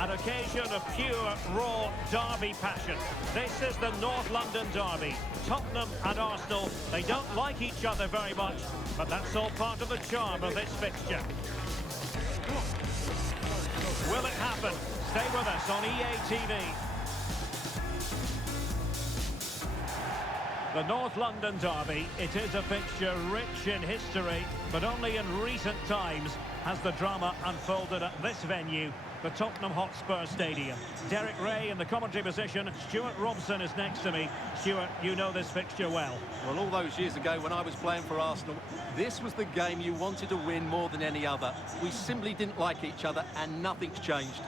An occasion of pure, raw derby passion. This is the North London derby. Tottenham and Arsenal, they don't like each other very much, but that's all part of the charm of this fixture. Will it happen? Stay with us on EA TV. The North London derby, it is a fixture rich in history, but only in recent times has the drama unfolded at this venue, the Tottenham Hotspur Stadium. Derek Ray in the commentary position. Stuart Robson is next to me. Stuart, you know this fixture well. Well, all those years ago when I was playing for Arsenal, this was the game you wanted to win more than any other. We simply didn't like each other and nothing's changed.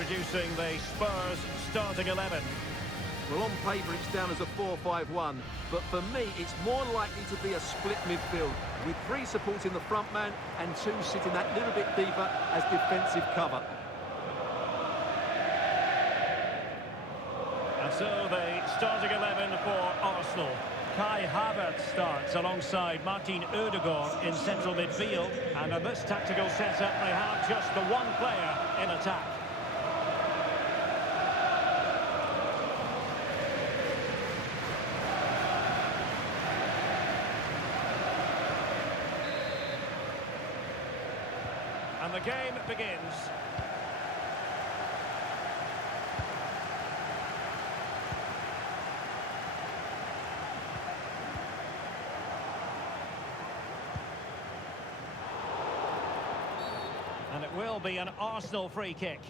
Introducing the Spurs starting 11. Well, on paper it's down as a 4-5-1, but for me it's more likely to be a split midfield, with 3 supporting the front man and 2 sitting that little bit deeper as defensive cover. And so the starting 11 for Arsenal. Kai Havertz starts alongside Martin Ødegaard in central midfield, and in this tactical setup they have just the one player in attack. And the game begins. And it will be an Arsenal free kick.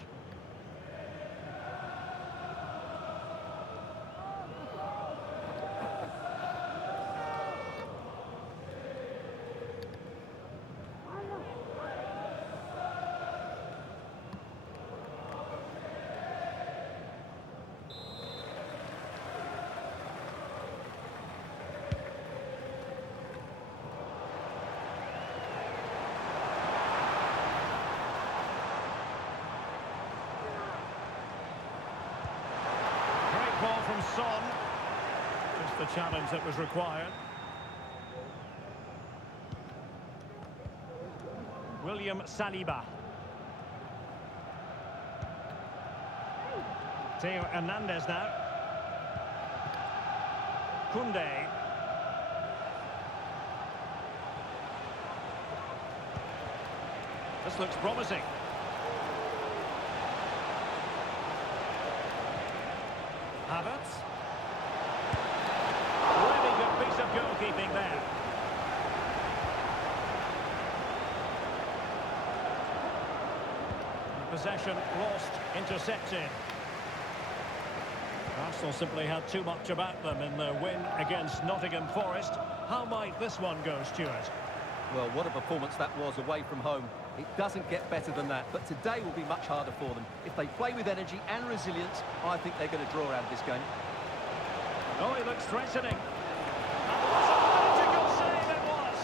Ball from Son. Just the challenge that was required. William Saliba. Theo Hernandez now. Koundé. This looks promising. Havertz. Really good piece of goalkeeping there. Possession lost, intercepted. Arsenal simply had too much about them in their win against Nottingham Forest. How might this one go, Stuart? Well, what a performance that was away from home. It doesn't get better than that, but today will be much harder for them. If they play with energy and resilience, I think they're going to draw out of this game. Oh, he looks threatening. And what a magical save it was!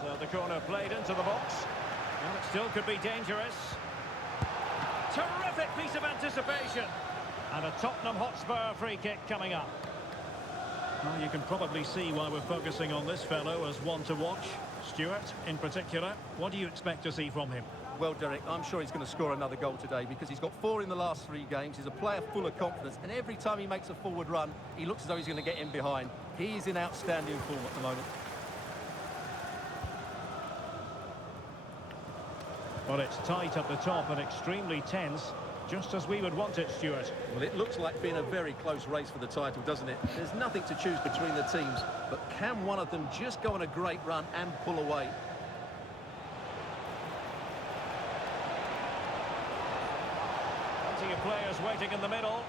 So the corner played into the box. Well, it still could be dangerous. Terrific piece of anticipation. And a Tottenham Hotspur free kick coming up. Well, you can probably see why we're focusing on this fellow as one to watch. Stuart, in particular, what do you expect to see from him? Well, Derek, I'm sure he's going to score another goal today because he's got 4 in the last 3 games. He's a player full of confidence, and every time he makes a forward run, he looks as though he's going to get in behind. He's in outstanding form at the moment. Well, it's tight at the top and extremely tense, just as we would want it, Stuart. Well, it looks like being a very close race for the title, doesn't it? There's nothing to choose between the teams, but can one of them just go on a great run and pull away? Plenty of players waiting in the middle.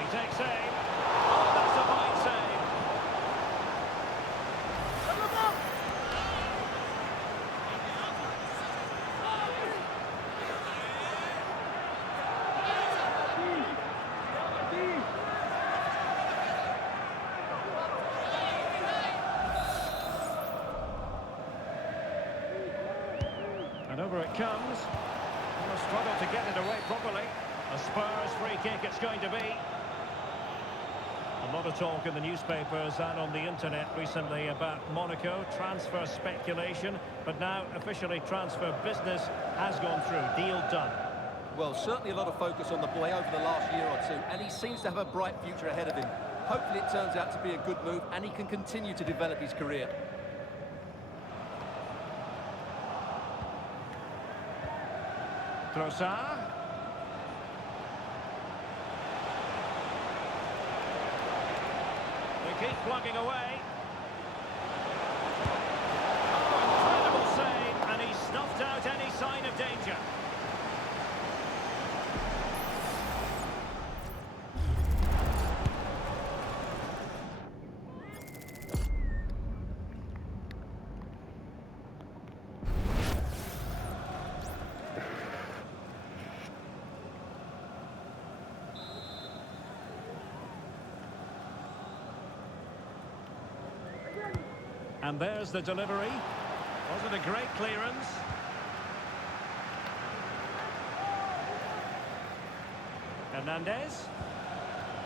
He takes aim. Oh, that's a fine save. And over it comes. Will struggle to get it away properly. A Spurs free kick it's going to be. A lot of talk in the newspapers and on the internet recently about Monaco transfer speculation, but now officially transfer business has gone through. Deal done. Well, certainly a lot of focus on the boy over the last year or two, and he seems to have a bright future ahead of him. Hopefully it turns out to be a good move and he can continue to develop his career. Trossard. They keep plugging away. Oh, incredible save, and he snuffed out any sign of danger. And there's the delivery. Was it a great clearance? Hernandez.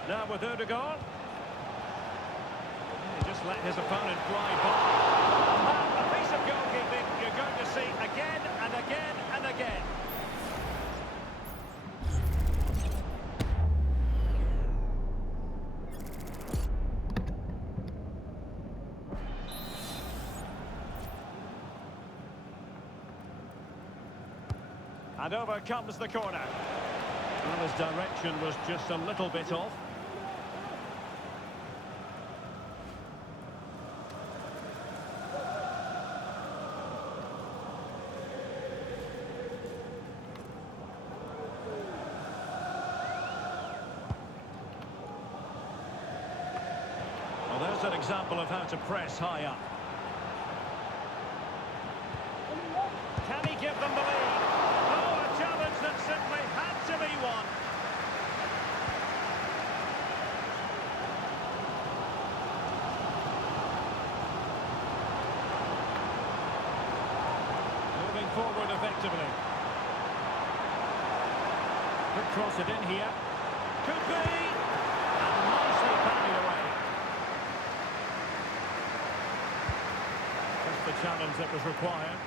Now with Ødegaard. He just let his opponent fly by. A piece of goalkeeping you're going to see again and again and again. And over comes the corner. Well, his direction was just a little bit off. Well, there's an example of how to press high up. Can he give them the lead? Challenge that simply had to be won. Moving forward effectively. Could cross it in here. Could be. And nicely parried away. Just the challenge that was required.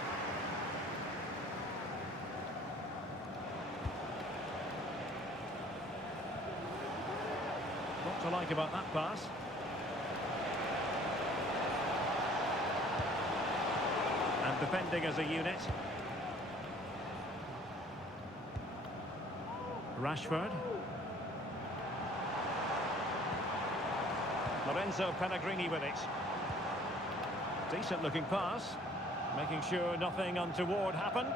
What to like about that pass? And defending as a unit. Rashford. Lorenzo Pellegrini with it. Decent looking pass. Making sure nothing untoward happened.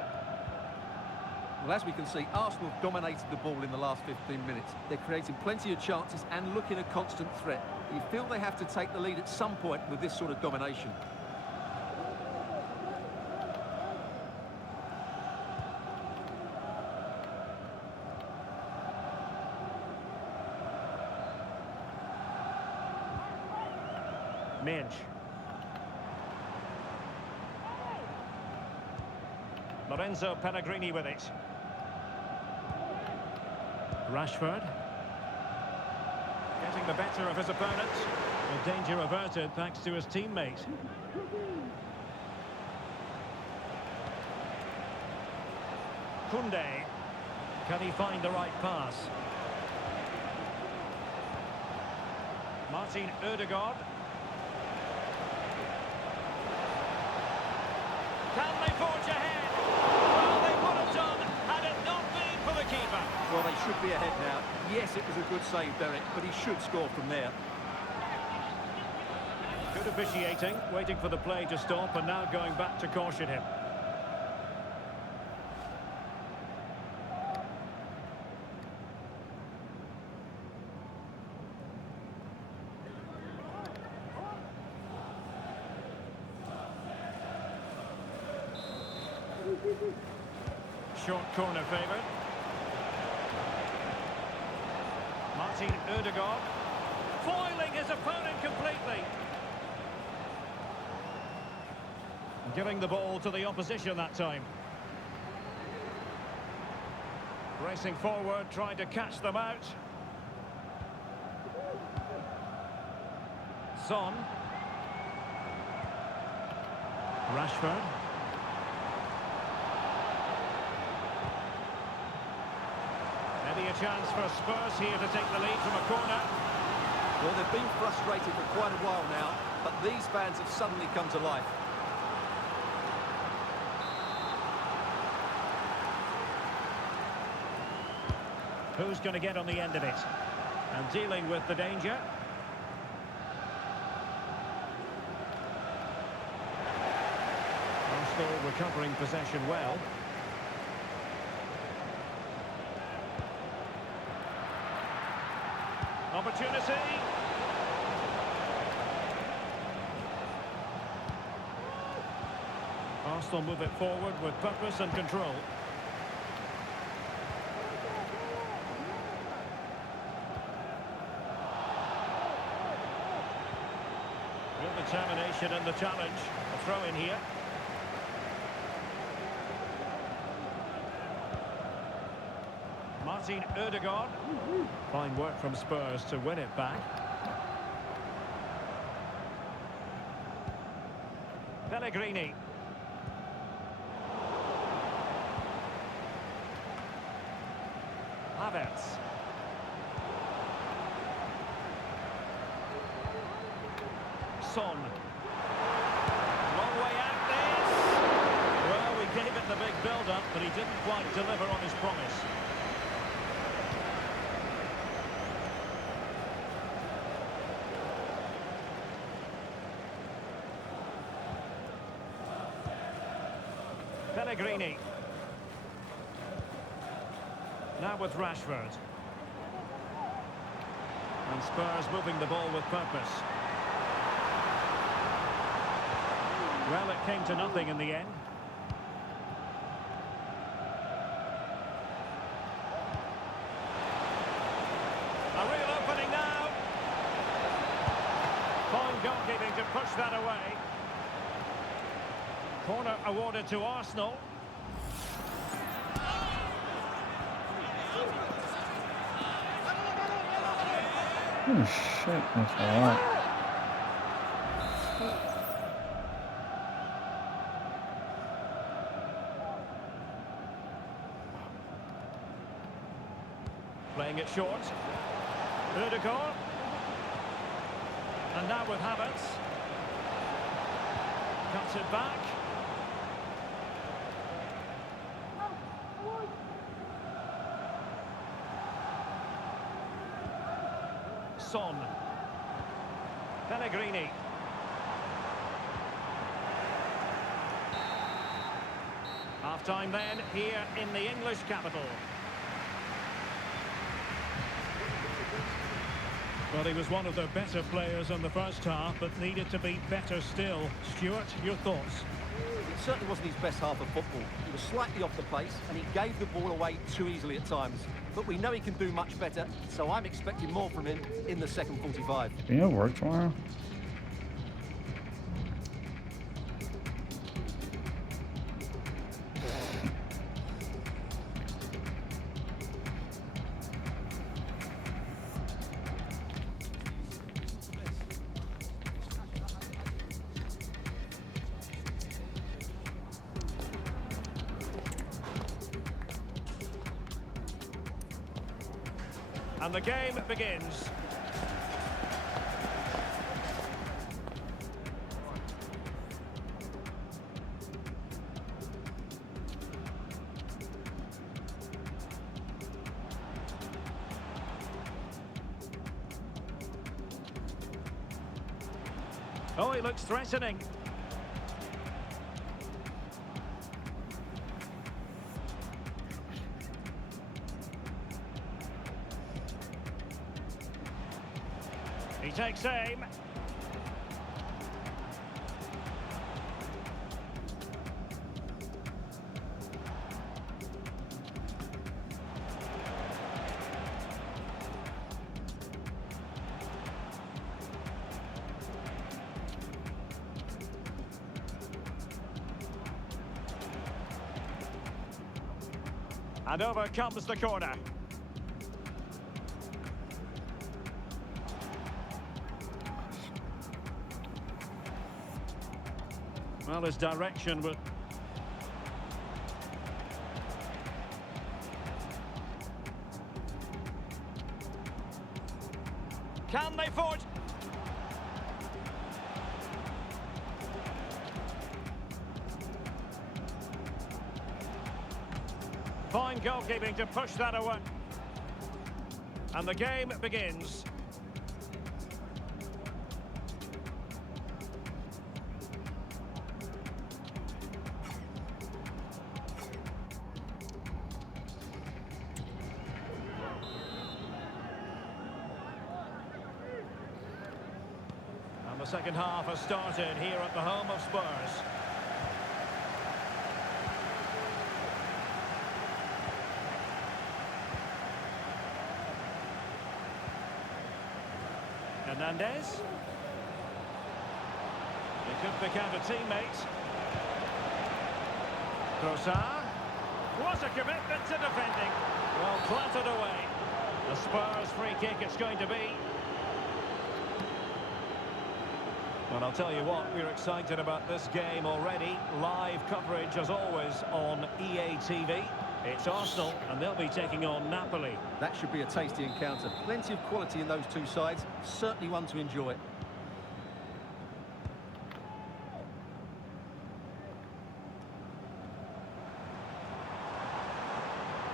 Well, as we can see, Arsenal have dominated the ball in the last 15 minutes. They're creating plenty of chances and looking a constant threat. You feel they have to take the lead at some point with this sort of domination. Minge. Lorenzo Pellegrini with it. Rashford. Getting the better of his opponent. The danger averted thanks to his teammate. Koundé. Can he find the right pass? Martin Ødegaard. Can they forge ahead? Well, they would have done had it not been for the keeper. Well, they should be ahead now. Yes, it was a good save, Derek, but he should score from there. Good officiating, waiting for the play to stop and now going back to caution him. Short corner favoured. Martin Ødegaard foiling his opponent completely. Giving the ball to the opposition that time. Racing forward, trying to catch them out. Son. Rashford. Maybe a chance for Spurs here to take the lead from a corner. Well, they've been frustrated for quite a while now, but these fans have suddenly come to life. Who's going to get on the end of it? And dealing with the danger. Arsenal recovering possession well. Opportunity. Arsenal move it forward with purpose and control. Real determination in the challenge. A throw in here. Martin Ødegaard. Fine work from Spurs to win it back. Pellegrini. Havertz. Son. Long way out this. Well, we gave it the big build-up, but he didn't quite deliver on his promise. Pellegrini. Now with Rashford. And Spurs moving the ball with purpose. Well, it came to nothing in the end. A real opening now. Fine goalkeeping to push that away. Corner awarded to Arsenal. Oh shit, that's a lot. Playing it short. Ødegaard. And now with Havertz. Cuts it back. Son. Pellegrini. Half-time then, here in the English capital. Well, he was one of the better players in the first half, but needed to be better still. Stuart, your thoughts? It certainly wasn't his best half of football. He was slightly off the pace, and he gave the ball away too easily at times. But we know he can do much better, so I'm expecting more from him in the second 45. Do you have work tomorrow? And the game begins. Oh, he looks threatening. He takes aim. And over comes the corner. Well, his direction would... Can they forge? Fine goalkeeping to push that away. And the game begins. And the second half has started here at the home of Spurs. Hernandez. He could pick out a teammate. Trossard. What a commitment to defending. Well, clattered away. The Spurs free kick it's going to be. Well, I'll tell you what, we're excited about this game already. Live coverage, as always, on EA TV. It's Arsenal, and they'll be taking on Napoli. That should be a tasty encounter. Plenty of quality in those two sides. Certainly one to enjoy.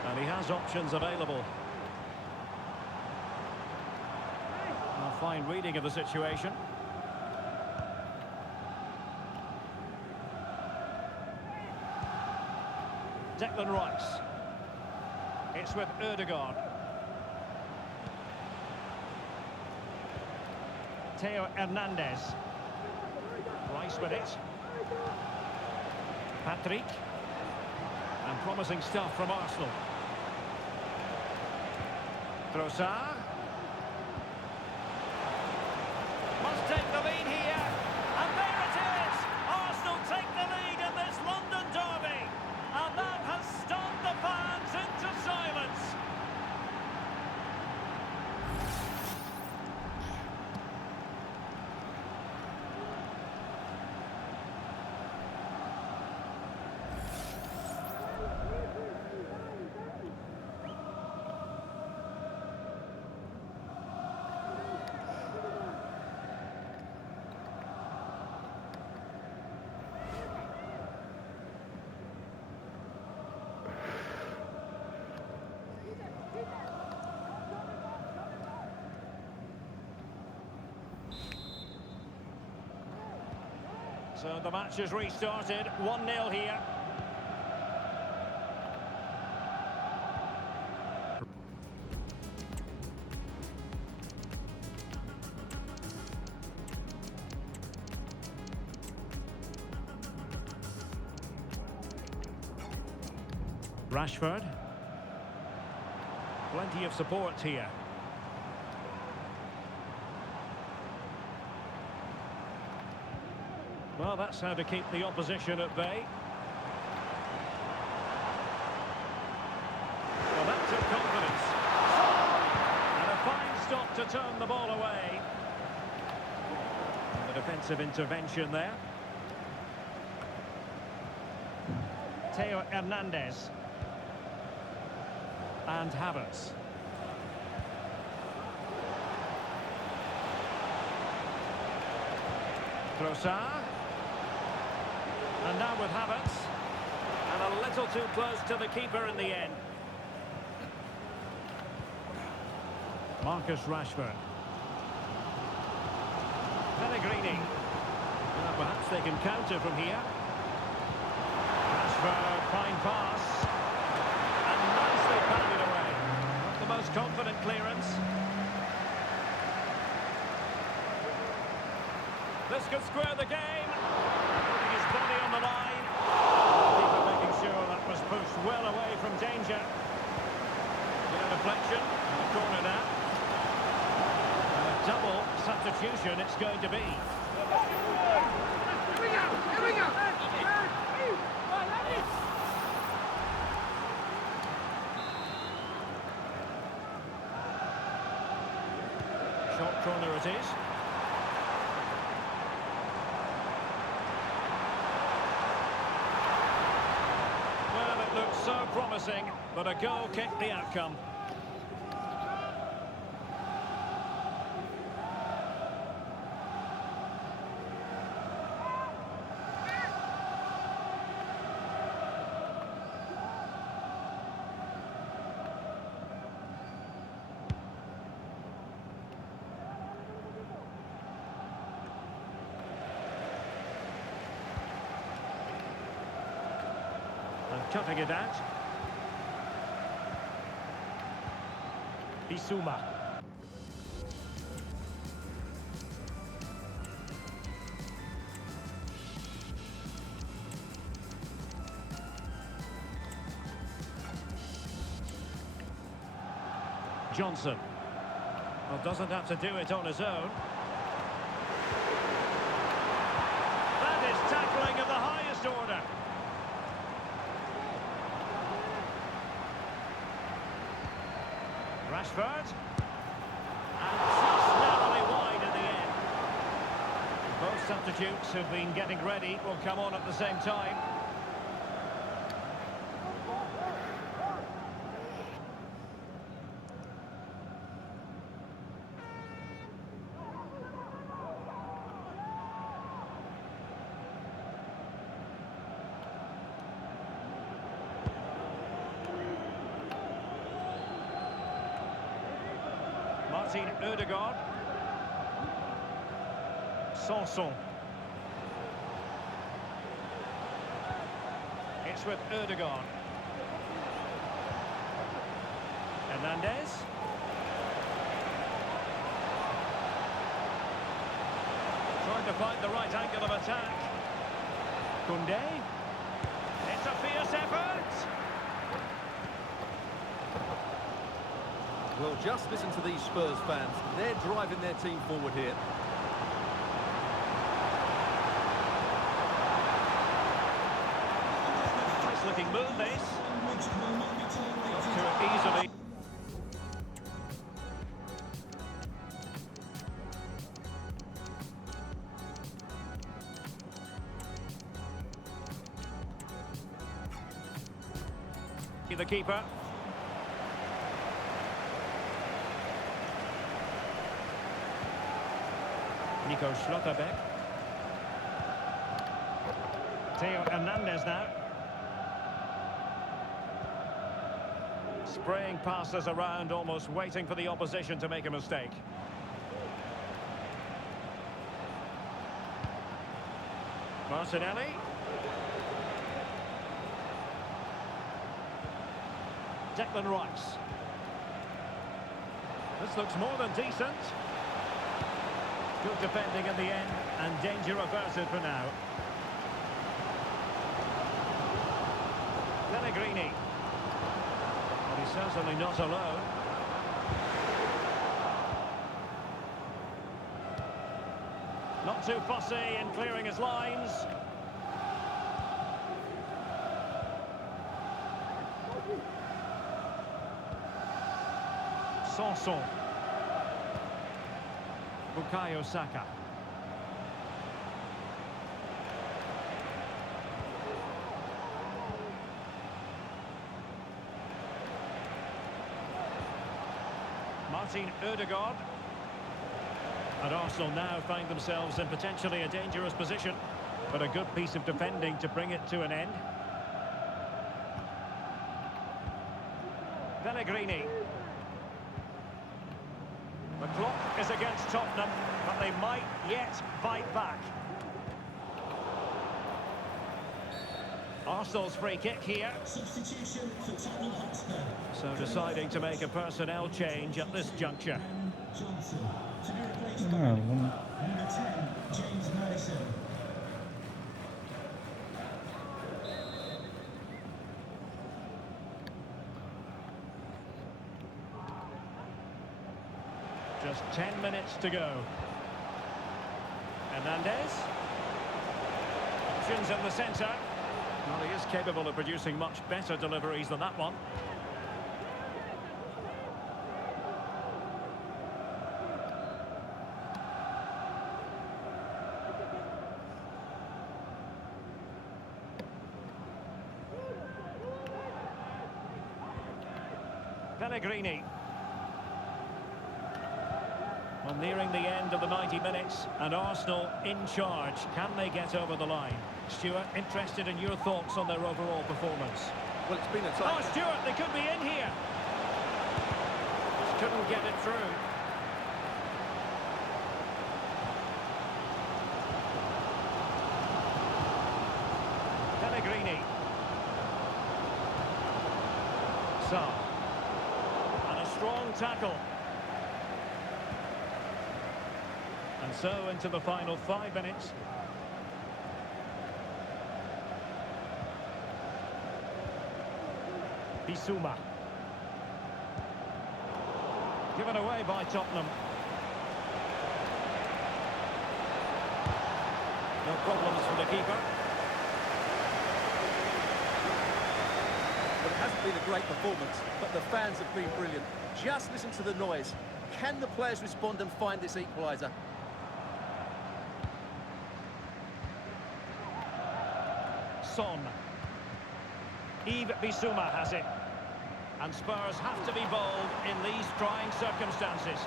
And he has options available. A fine reading of the situation. Declan Rice. It's with Ødegaard. Theo Hernandez. Rice with it. Patrick. And promising stuff from Arsenal. Trossard. Must take the lead here. And there it is! Arsenal take the lead in this London derby. And that has stunned the fans into silence. So the match has restarted, 1-0 here. Rashford. Plenty of support here. Well, that's how to keep the opposition at bay. Well, that took confidence. And a fine stop to turn the ball away. And the defensive intervention there. Theo Hernandez. And Havertz. Trossard. And now with Havertz. And a little too close to the keeper in the end. Marcus Rashford. Pellegrini. Perhaps they can counter from here. Hotspur, fine pass. And nicely pounded away. Not the most confident clearance. This could square the game. Putting his body on the line. Keeper making sure that was pushed well away from danger. With a deflection. And a corner now. And a double substitution it's going to be. Here we go! Short corner it is. Well, it looked so promising, but a goal kicked the outcome. And cutting it out. Bissouma. Johnson. Well, doesn't have to do it on his own. That is tackling of the highest order. Rashford. And just narrowly wide in the end. Both substitutes who've been getting ready will come on at the same time. Martin Ødegaard. Sanson. It's with Ødegaard. Hernandez. Trying to find the right angle of attack. Koundé. It's a fierce effort. Well, just listen to these Spurs fans. They're driving their team forward here. Nice looking move, this. Got to it easily. The keeper. Nico Schlotterbeck. Theo Hernandez now. Spraying passes around, almost waiting for the opposition to make a mistake. Martinelli. Declan Rice. This looks more than decent. Good defending in the end, and danger averted for now. Pellegrini. Well, he's certainly not alone. Not too fussy in clearing his lines. Sanson. Bukayo Saka. Martin Ødegaard. And Arsenal now find themselves in potentially a dangerous position, but a good piece of defending to bring it to an end. Pellegrini. The clock is against Tottenham, but they might yet bite back. Arsenal's free kick here. Substitution for Tottenham Hotspur. So deciding to make a personnel change at this juncture. Johnson to be replaced by No, number 10, James Madison. Just 10 minutes to go. Hernandez. Options in the centre. Well, he is capable of producing much better deliveries than that one. Pellegrini. Well, nearing the end of the 90 minutes, and Arsenal in charge. Can they get over the line? Stuart, interested in your thoughts on their overall performance. Well, it's been a Oh, tight... Stuart, they could be in here. Just couldn't get it through. Pellegrini. Son. And a strong tackle. And so into the final 5 minutes. Bissouma. Given away by Tottenham. No problems for the keeper. Well, it hasn't been a great performance, but the fans have been brilliant. Just listen to the noise. Can the players respond and find this equaliser? Son. Yves Bissouma has it. And Spurs have to be bold in these trying circumstances.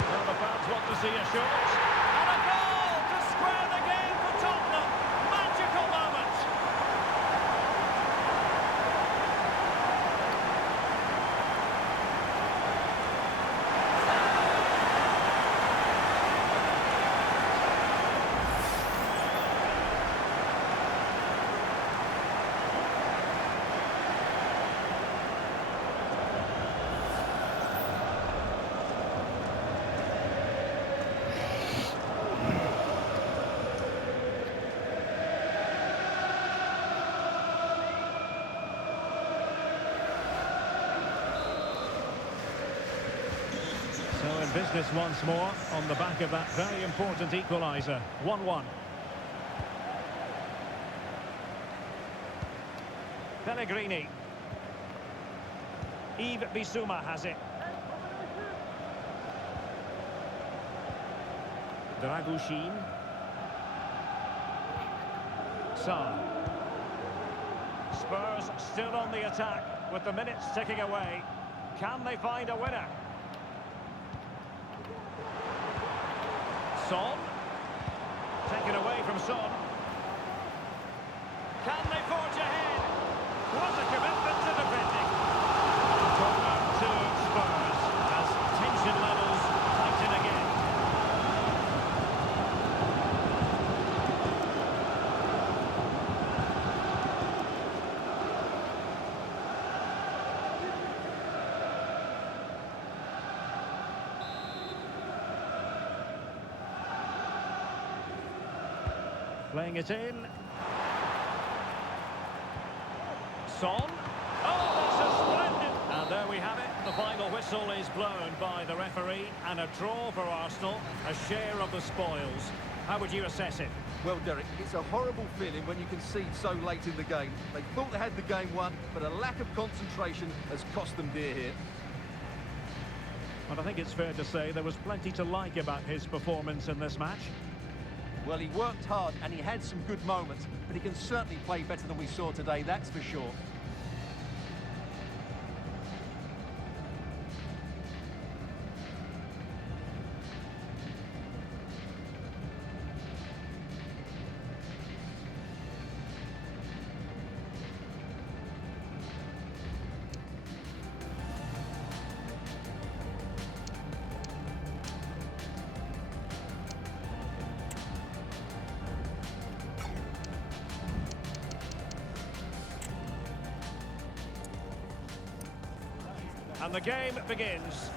Well, the fans want to see a shot. And a goal to square the game for Tottenham. Magical moment. So in business once more on the back of that very important equaliser. 1-1. Pellegrini. Yves Bissouma has it. Dragushin. Son. Spurs still on the attack with the minutes ticking away. Can they find a winner? Son. Taken away from Son. Can they forge ahead? What a commitment to defending. Corner to Spurs as tension levels tighten again. Playing it in. Son. Oh, that's a splendid... And there we have it. The final whistle is blown by the referee. And a draw for Arsenal. A share of the spoils. How would you assess it? Well, Derek, it's a horrible feeling when you concede so late in the game. They thought they had the game won, but a lack of concentration has cost them dear here. But I think it's fair to say there was plenty to like about his performance in this match. Well, he worked hard and he had some good moments, but he can certainly play better than we saw today, that's for sure. And the game begins.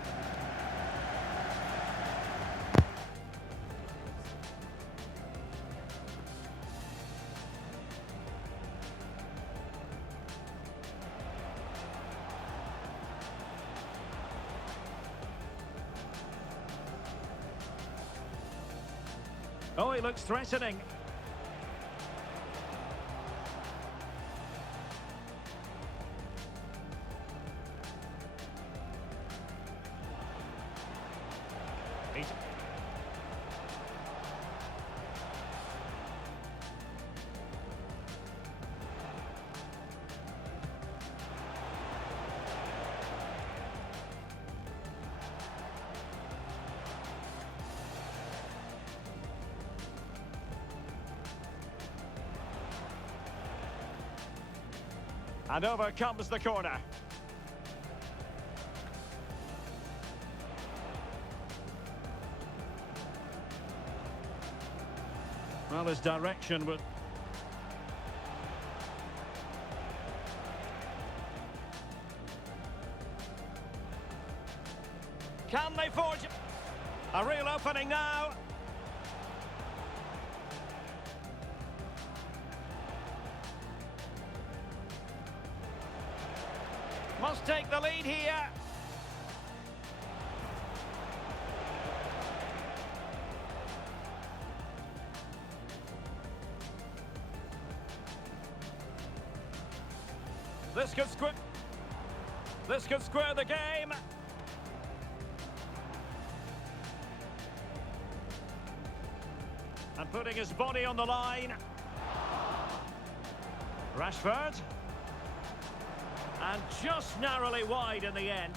Oh, he looks threatening. He's... And over comes the corner. Well, his direction was... Can they forge... A real opening now. Must take the lead here. This could square the game. And putting his body on the line. Rashford. And just narrowly wide in the end.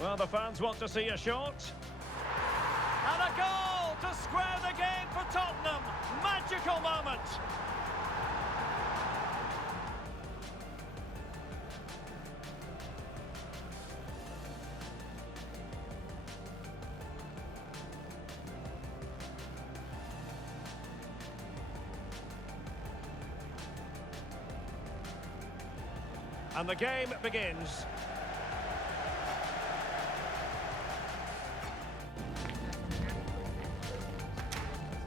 Well, the fans want to see a shot. And a goal to square the game for Tottenham. Magical moment. And the game begins.